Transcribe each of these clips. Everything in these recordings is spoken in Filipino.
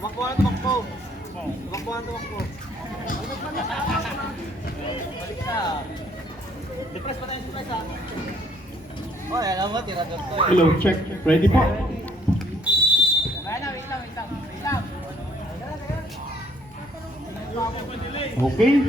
Tumakbo na, tumakbo. Tumakbo na, tumakbo. Balik na. Depress pa tayo, depress ha. Oh, alam mo, tirador to eh. Hello, check. Ready po? Kaya na, wait lang, wait lang. Wait lang. Okay.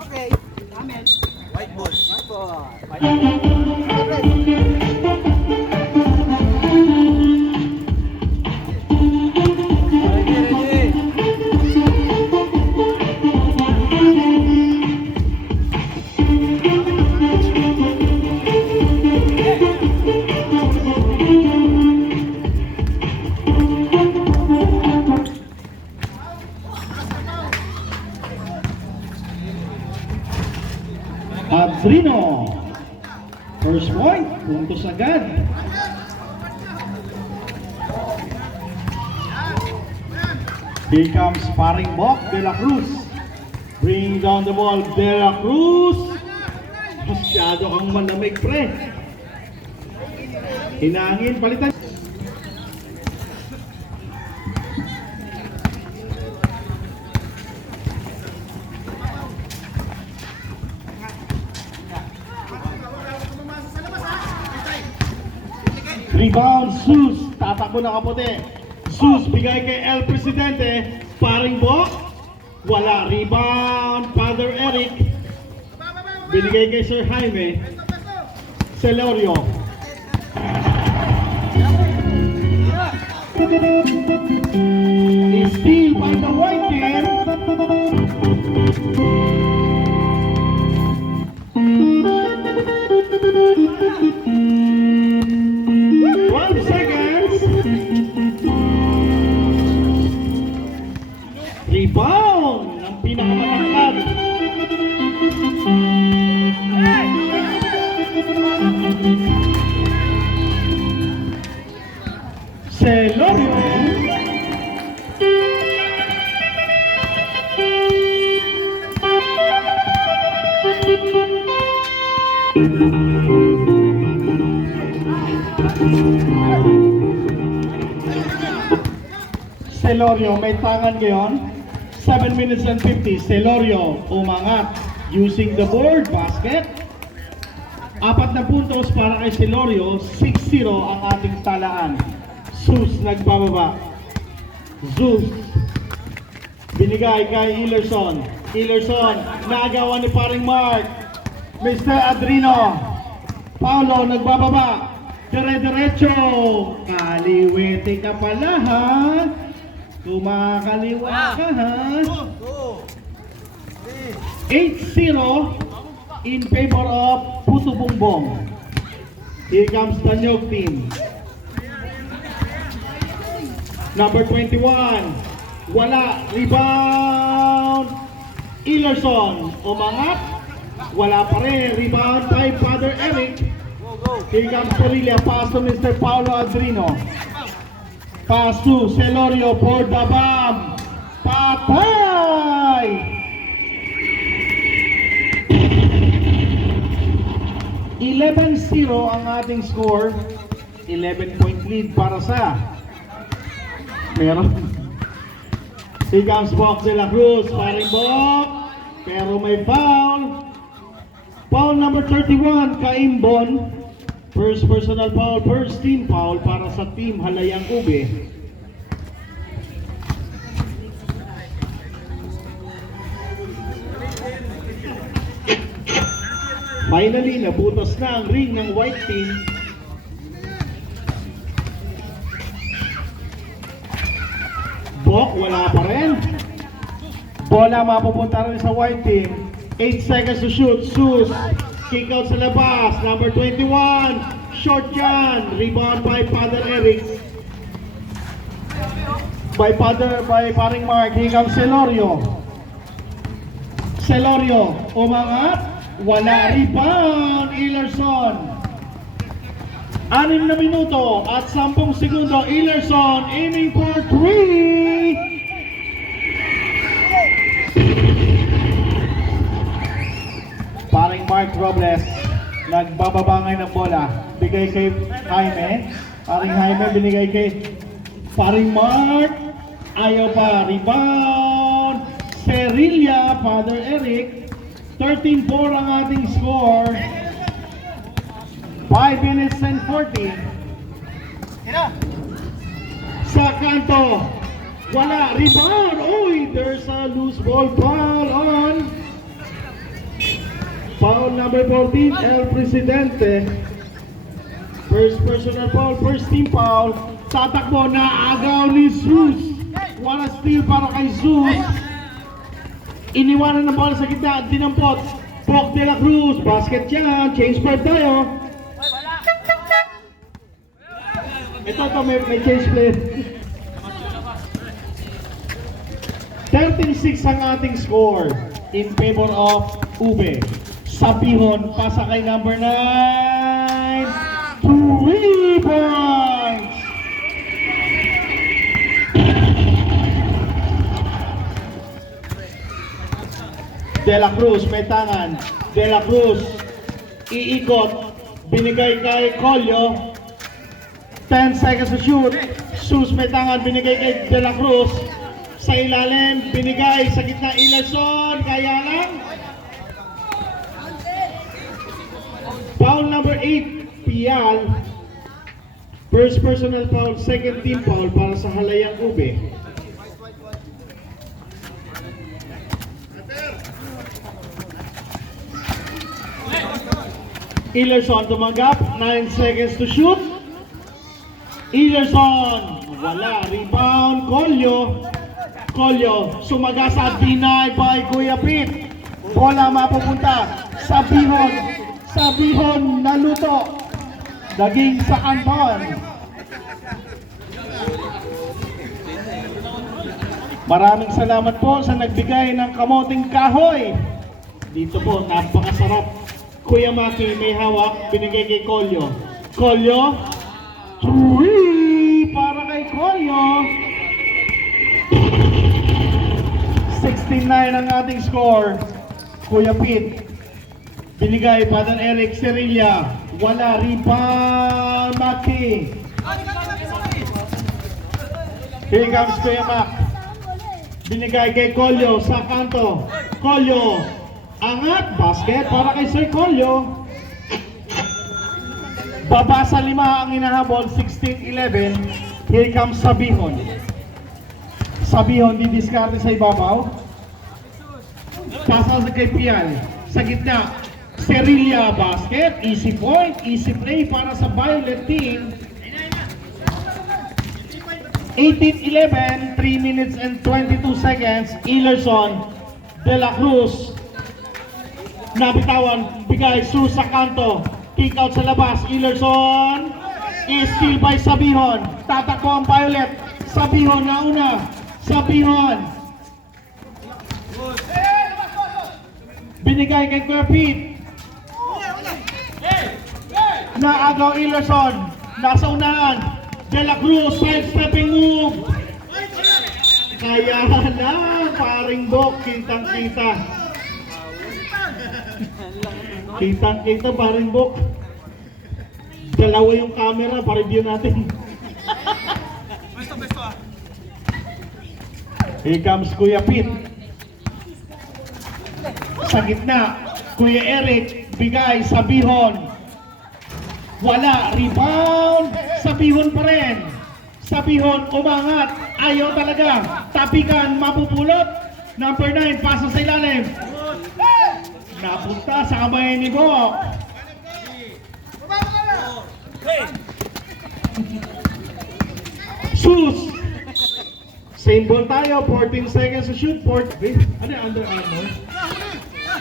Okay. Amen. White ball. White ball. White ball. Adrino. First point. Puntos agad. Here comes Paring Bok De La Cruz. Bring down the ball. De La Cruz. Masyado kang malamig, pre. Hinangin. Palitan. Rebound, Sus. Tatakbo na kapote. Sus, bigay kay El Presidente. Paring Bok. Wala. Rebound, Father Eric. Binigay kay Sir Jaime. Celorio. Steal by the white team. 12 seconds. Rebound ng pinakamatangkad. Celorio. Celorio, may tangan ngayon. 7 minutes and 50. Celorio, umangat. Using the board, basket. 4 na puntos para kay Celorio. 6-0 ang ating talaan. Sus, nagbababa. Zeus. Binigay kay Hillerson. Hillerson, nagawa ni Paring Mark. Mr. Adrino. Paulo, nagbababa. Dire-diretso. Kaliwete ka pala, ha? Kumakaliwa ka, ha? 8-0 in favor of Puto Bongbong. Here comes the Nyog team. Number 21. Wala. Rebound. Hillerson. Umangat. Wala pa rin. Rebound by Father Eric. Here comes Corilla. Pass to Mr. Paulo Adrino. Pass to Celorio for the bomb. Patay! (11-0) ang ating score. 11-point lead para sa meron. Here comes Bok De La Cruz. Paring Bok. Pero may foul. Foul number 31, Kaimbon. First personal foul, first team foul para sa team Halayang Ube. Finally, nabutas na ang ring ng white team. Bok, wala pa rin. Bola mapupunta rin sa white team. 8 seconds to shoot. Sus. Kick out sa labas. Number 21. Short yan. Rebound by Father Eric. By Paring Mark. Here comes Celorio. Celorio. Umangat. Wala. Rebound. Hillerson. 6 na minuto at 10 segundo. Hillerson aiming for 3. Paring Mark Robles nagbababa ngayon ng bola. Bigay kay Jaime. Paring Jaime binigay kay paring Mark. Ayaw pa. Rebound. Serilla, Father Eric. 13-4 ang ating score. 5 minutes and 40. Sa kanto. Wala. Rebound. Uy, there's a loose ball foul on. Foul number 14, El Presidente. First personal foul, first team foul. Tatakbo na agaw ni Zeus. Wala steal para kay Zeus. Iniwanan ng bola sa gitna, dinampot. Pok de la Cruz, basket yan. Change part tayo. Ito, may change play. 13-6 ang ating score in favor of Ube. Sabihon, pasa kay number 9. 3 points! De La Cruz, may tangan. De La Cruz, iikot. Binigay kay Colio. 10 seconds to shoot. Sus, may tangan. Binigay kay De La Cruz. Sa ilalim, binigay sa gitna. Ilerson, kaya lang. Foul number 8, Pial. First personal foul, second team foul para sa Halayang Ube. Ilerson tumanggap, 9 seconds to shoot. Ilerson, wala. Rebound, Colio. Colio, sumagasa, deny by Kuya Pete. Bola mapupunta sa Bihon. Sa Bihon, naluto. Daging sa Anton. Maraming salamat po sa nagbigay ng kamoting kahoy. Dito po, napakasarap. Kuya Maki, may hawak, binigay kay Colio. Colio, 3 para kay Colio. 69 ang ating score. Kuya Pete, binigay pa ng Eric Serilla. Wala. Rebound, Maki. Here comes Kuya Mac. Binigay kay Colio sa kanto. Colio, angat, basket para kay Sir Colio. Baba sa 5 ang inahabol, 16-11. Here comes Sabihon. Sabihon, didiskarte sa ibabaw. Pasa sa kay Pial. Sa gitna, Serilla, basket. Easy point, easy play para sa Violet team. 18-11, 3 minutes and 22 seconds. Ilerson, De La Cruz. Nabitawan, bigay, Sus sa kanto. Kick out sa labas, Ilerson. Steal by Sabihon. Tatakbo ang Violet. Sabihon na una. Sabihon. Binigay kay Kuya Pete. Naagaw Ilerson. Nasa unahan. De La Cruz, side-stepping move. Kaya na, paring Bok, kitang-kita. Kitang-kita, paring Bok. Dalawa yung camera, pa-review natin. Here comes Kuya Pete. Sa gitna, Kuya Eric, bigay, Sabihon. Wala, rebound, Sabihon pa rin. Sabihon, umangat, ayaw talaga. Tapikan, mapupulot. Number 9, pasa sa ilalim. Napunta sa kamay ni Bok. Sus! Same ball tayo, 14 seconds to shoot. Ano yung Under Armour?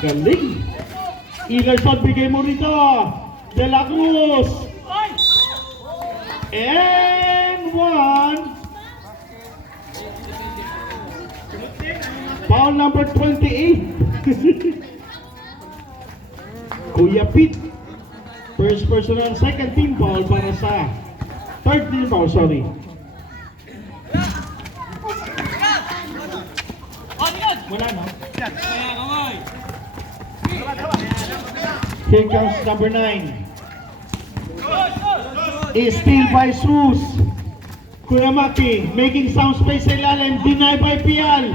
Galing! Ilerson, bigay mo rito. De La Cruz. And 1. Foul number 28. Kuya Pete. First personal, second team foul para sa third team foul, sorry. Wala no? Here comes number 9. is still by Sus. Kuya Maki, making sound space sa ilalim, denied by Pial.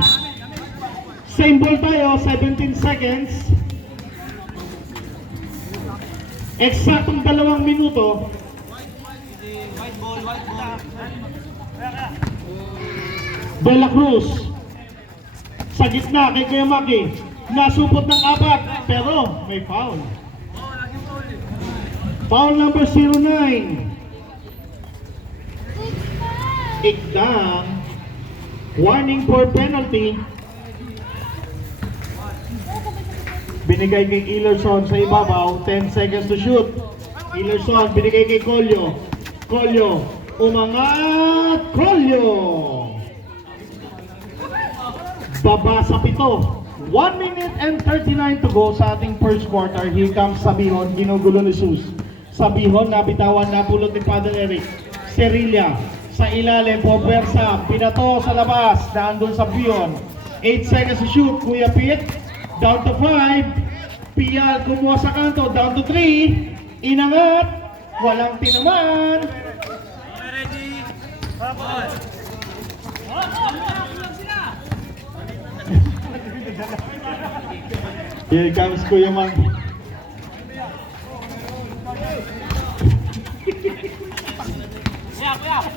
Same ball tayo, 17 seconds. Eksaktong 2 minuto. White ball, white ball. De La Cruz. Sa gitna kay Kuya Maki. Nasupot ng 4, pero may foul. Foul number 09. Ikdang. Warning for penalty. Binigay kay Ilerson sa ibabaw, 10 seconds to shoot. Ilerson, binigay kay Colio. Colio, umangat! Colio! Baba sa 7. 1 minute and 39 to go sa ating first quarter. Here comes Sabihon, ginugulo ni Sus. Sabihon, nabitawan, napulot ni Father Eric. Serilla, sa ilalim, Pobersa, pinato sa labas, naandun sa Bion. 8 seconds to shoot, Kuya Pete. Down to 5. Pial kumuha sa kanto. Down to 3. Inangat. Walang tinaman. Ready? Ball. Here comes Kuya Mang.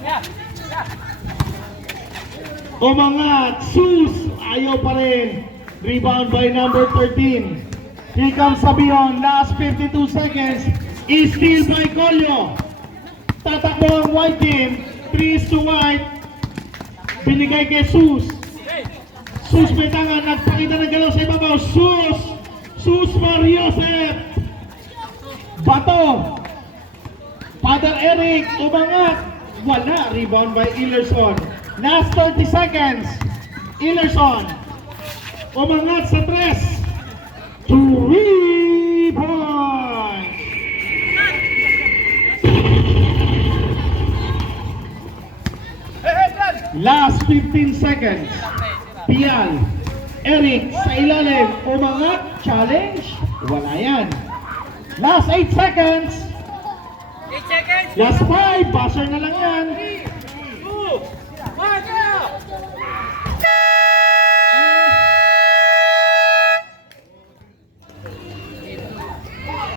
Yeah. Umangat. Sus. Ayaw pa rin. Rebound by number 13. Here comes Sabion. Last 52 seconds. Is steal by Colio. Tatakbo ang white team. 3 to white. Binigay kay Sus. Sus may tangan. Nagpakita ng galaw sa ibabaw. Sus. Sus Mariosep. Bato. Father Eric. Umangat. Wala. Rebound by Ilerson. Last 30 seconds. Ilerson. Umangat sa 3. 3 points. Last 15 seconds. Pial. Eric sa ilalim. Umangat. Challenge. Wala yan. Last 8 seconds. 8 seconds. Last 5. Buzzer na lang yan. 2, 1, go!